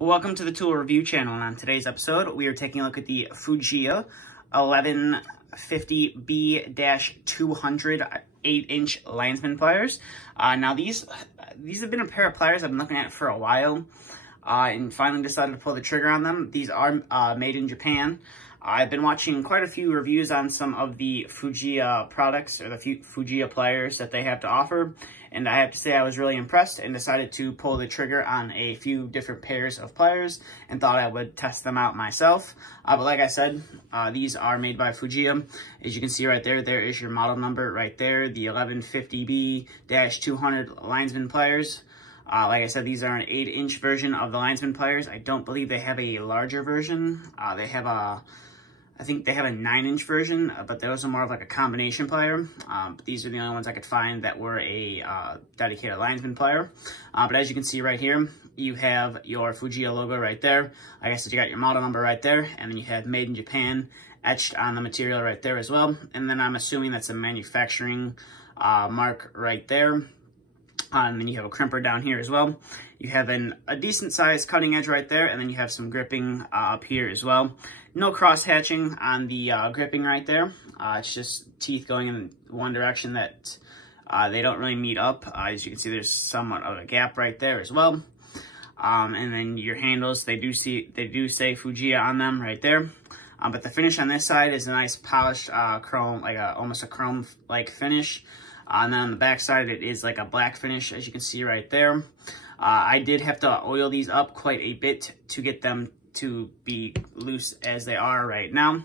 Welcome to the tool review channel, and on today's episode we are taking a look at the FUJIYA 1150B-200 8-inch Lineman pliers. Now these have been a pair of pliers I've been looking at for a while, and finally decided to pull the trigger on them. These are made in Japan. I've been watching quite a few reviews on some of the FUJIYA products, or the FUJIYA pliers that they have to offer, and I have to say I was really impressed and decided to pull the trigger on a few different pairs of pliers and thought I would test them out myself. But like I said, these are made by FUJIYA. As you can see right there, there is your model number right there, the 1150B-200 Lineman pliers. Like I said, these are an 8-inch version of the Lineman pliers. I don't believe they have a larger version. I think they have a 9-inch version, but those are more of like a combination plier. But these are the only ones I could find that were a dedicated Lineman plier. But as you can see right here, you have your FUJIYA logo right there. Like I said, you got your model number right there, and then you have Made in Japan etched on the material right there as well. And then I'm assuming that's a manufacturing mark right there. And then you have a crimper down here as well. You have a decent sized cutting edge right there, and then you have some gripping up here as well. No cross hatching on the gripping right there. It's just teeth going in one direction that they don't really meet up. As you can see, there's somewhat of a gap right there as well. And then your handles, they do say FUJIYA on them right there. But the finish on this side is a nice polished chrome, like almost a chrome-like finish. And then on the back side, it is like a black finish, as you can see right there. I did have to oil these up quite a bit to get them to be loose as they are right now.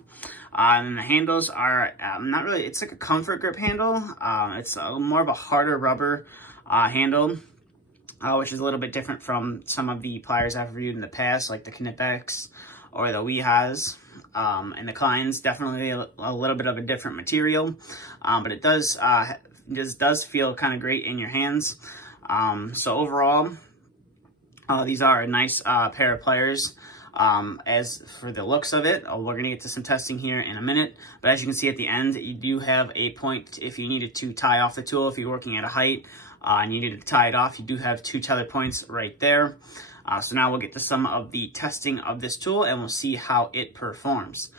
And the handles are not really, it's like a comfort grip handle. It's more of a harder rubber handle, which is a little bit different from some of the pliers I've reviewed in the past, like the Knipex or the Weehas. And the Kleins, definitely a little bit of a different material, but it does feel kind of great in your hands. So overall, these are a nice pair of pliers. As for the looks of it, we're going to get to some testing here in a minute. But as you can see at the end, you do have a point if you needed to tie off the tool. If you're working at a height and you needed to tie it off, you do have 2 tether points right there. So now we'll get to some of the testing of this tool and we'll see how it performs.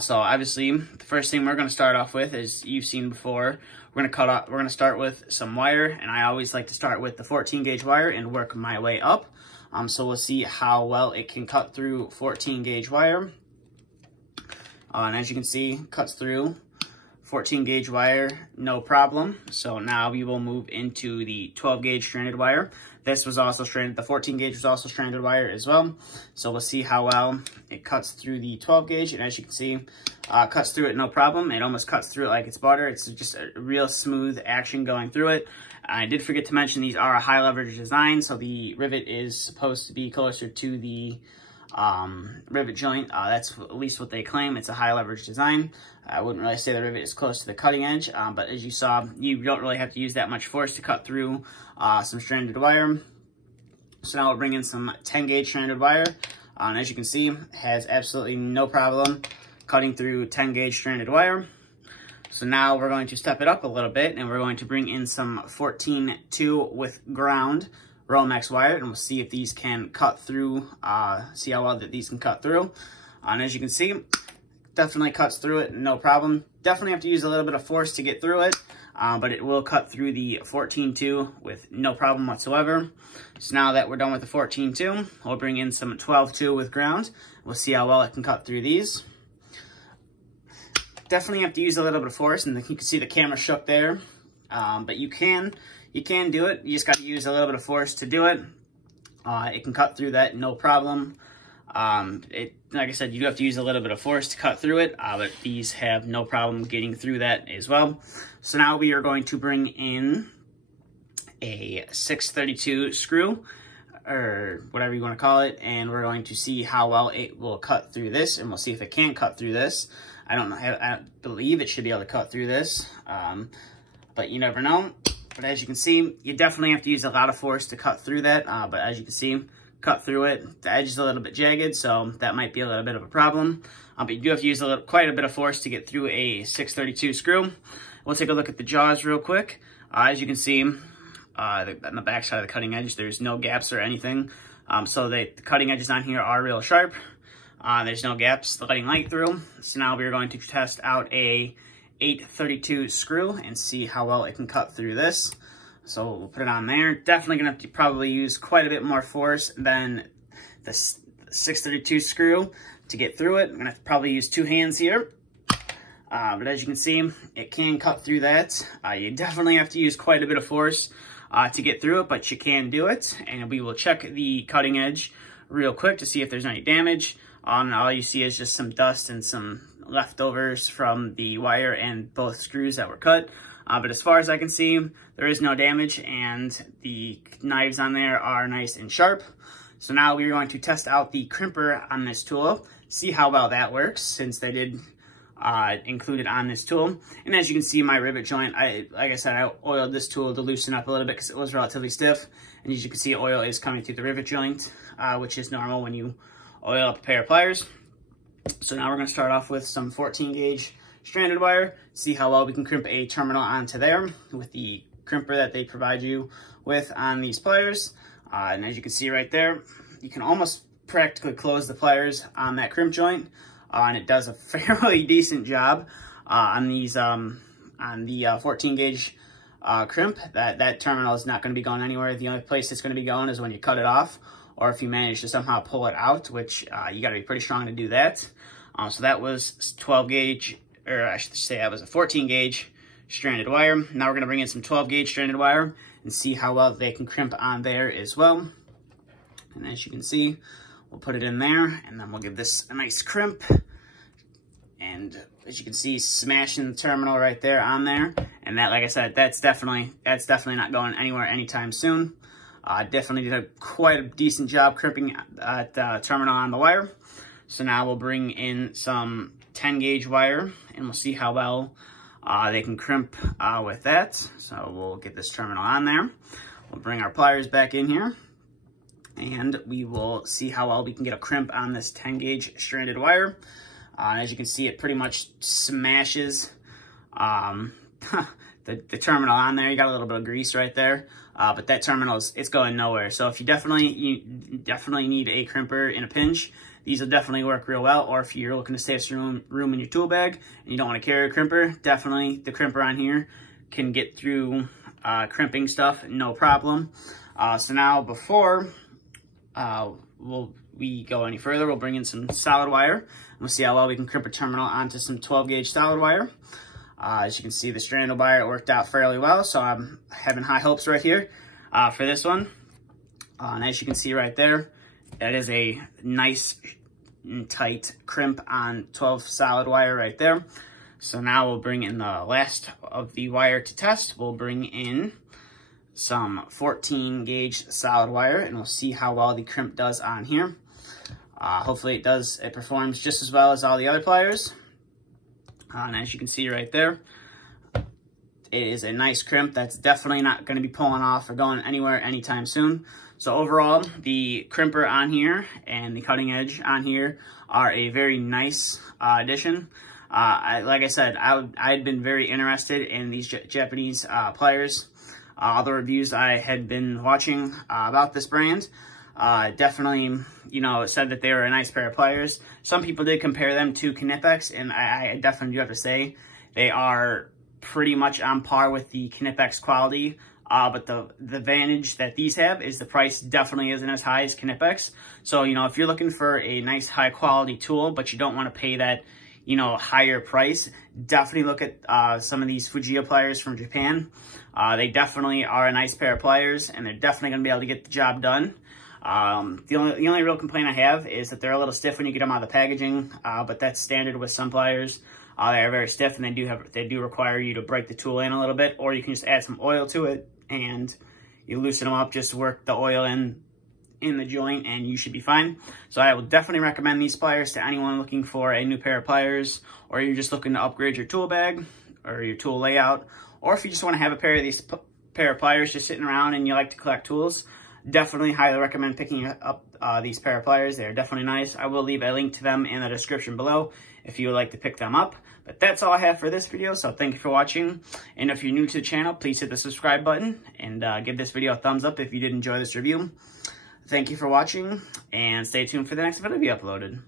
So obviously, the first thing we're going to start off with, as you've seen before, we're going to start with some wire, and I always like to start with the 14 gauge wire and work my way up. So we'll see how well it can cut through 14 gauge wire. And as you can see, cuts through 14 gauge wire, no problem. So now we will move into the 12 gauge stranded wire. This was also stranded, the 14 gauge was also stranded wire as well. So we'll see how well it cuts through the 12 gauge. And as you can see, cuts through it no problem. It almost cuts through it like it's butter. It's just a real smooth action going through it. I did forget to mention these are a high leverage design. So the rivet is supposed to be closer to the rivet joint. That's at least what they claim. It's a high leverage design. I wouldn't really say the rivet is close to the cutting edge, but as you saw, you don't really have to use that much force to cut through some stranded wire. So now we'll bring in some 10 gauge stranded wire, and as you can see, has absolutely no problem cutting through 10 gauge stranded wire. So now we're going to step it up a little bit, and we're going to bring in some 14-2 with ground Romex wire, and we'll see if these can cut through, see how well that these can cut through. And as you can see, definitely cuts through it, no problem. Definitely have to use a little bit of force to get through it, but it will cut through the 14-2 with no problem whatsoever. So now that we're done with the 14-2, we'll bring in some 12-2 with ground. We'll see how well it can cut through these. Definitely have to use a little bit of force, and you can see the camera shook there, but you can do it. You just got to use a little bit of force to do it. It can cut through that, no problem. Like I said, you do have to use a little bit of force to cut through it, but these have no problem getting through that as well. So now we are going to bring in a 632 screw, or whatever you want to call it, and we're going to see how well it will cut through this, and we'll see if it can cut through this. I don't believe it should be able to cut through this, but you never know. But as you can see, you definitely have to use a lot of force to cut through that, but as you can see, cut through it. The edge is a little bit jagged, so that might be a little bit of a problem, but you do have to use quite a bit of force to get through a 632 screw. We'll take a look at the jaws real quick. As you can see, on the back side of the cutting edge, there's no gaps or anything. So the cutting edges on here are real sharp. There's no gaps letting light through. So now we're going to test out a 832 screw and see how well it can cut through this. So we'll put it on there. Definitely gonna have to probably use quite a bit more force than the 632 screw to get through it. I'm gonna have to probably use 2 hands here. But as you can see, it can cut through that. You definitely have to use quite a bit of force to get through it, but you can do it. And we will check the cutting edge real quick to see if there's any damage. And all you see is just some dust and some leftovers from the wire and both screws that were cut. But as far as I can see, there is no damage and the knives on there are nice and sharp. So now we're going to test out the crimper on this tool, see how well that works since they did include it on this tool. And as you can see, my rivet joint, like I said, I oiled this tool to loosen up a little bit because it was relatively stiff. And as you can see, oil is coming through the rivet joint, which is normal when you oil up a pair of pliers. So now we're going to start off with some 14 gauge stranded wire, see how well we can crimp a terminal onto there with the crimper that they provide you with on these pliers. And as you can see right there, you can almost practically close the pliers on that crimp joint, and it does a fairly decent job on these on the 14 gauge crimp. That terminal is not going to be going anywhere. The only place it's going to be going is when you cut it off, or if you manage to somehow pull it out, which you got to be pretty strong to do that. So that was 12 gauge, or I should say that was a 14 gauge stranded wire. Now we're going to bring in some 12 gauge stranded wire and see how well they can crimp on there as well. And as you can see, we'll put it in there and then we'll give this a nice crimp. And as you can see, smashing the terminal right there on there. And that, like I said, that's definitely not going anywhere anytime soon. Definitely did quite a decent job crimping the terminal on the wire. So now we'll bring in some 10 gauge wire and we'll see how well they can crimp with that. So we'll get this terminal on there. We'll bring our pliers back in here and we will see how well we can get a crimp on this 10 gauge stranded wire. As you can see, it pretty much smashes the terminal on there. You got a little bit of grease right there, but that terminal it's going nowhere. So if you definitely need a crimper in a pinch, these will definitely work real well. Or if you're looking to save some room in your tool bag and you don't want to carry a crimper, definitely the crimper on here can get through crimping stuff, no problem. So now before we go any further, we'll bring in some solid wire. We'll see how well we can crimp a terminal onto some 12 gauge solid wire. As you can see, the stranded wire worked out fairly well, so I'm having high hopes right here for this one. And as you can see right there, that is a nice and tight crimp on 12 solid wire right there. So now we'll bring in the last of the wire to test. We'll bring in some 14 gauge solid wire and we'll see how well the crimp does on here. Hopefully it performs just as well as all the other pliers. And as you can see right there, it is a nice crimp that's definitely not going to be pulling off or going anywhere anytime soon. So overall, the crimper on here and the cutting edge on here are a very nice addition. Like I said, I had been very interested in these Japanese pliers. All the reviews I had been watching about this brand definitely, said that they were a nice pair of pliers. Some people did compare them to Knipex, and I definitely do have to say they are pretty much on par with the Knipex quality. But the advantage that these have is the price definitely isn't as high as Knipex. So, if you're looking for a nice high quality tool, but you don't want to pay that, higher price, definitely look at some of these FUJIYA pliers from Japan. They definitely are a nice pair of pliers, and they're definitely going to be able to get the job done. The only real complaint I have is that they're a little stiff when you get them out of the packaging, but that's standard with some pliers. They are very stiff, and they do require you to break the tool in a little bit, or you can just add some oil to it and you loosen them up, just work the oil in the joint and you should be fine. So I will definitely recommend these pliers to anyone looking for a new pair of pliers, or you're just looking to upgrade your tool bag or your tool layout, or if you just want to have a pair of these pair of pliers just sitting around and you like to collect tools. Definitely highly recommend picking up these pair of pliers. They're definitely nice. I will leave a link to them in the description below if you would like to pick them up. But that's all I have for this video, so thank you for watching. And if you're new to the channel, please hit the subscribe button and give this video a thumbs up if you did enjoy this review. thank you for watching, and stay tuned for the next video to be uploaded.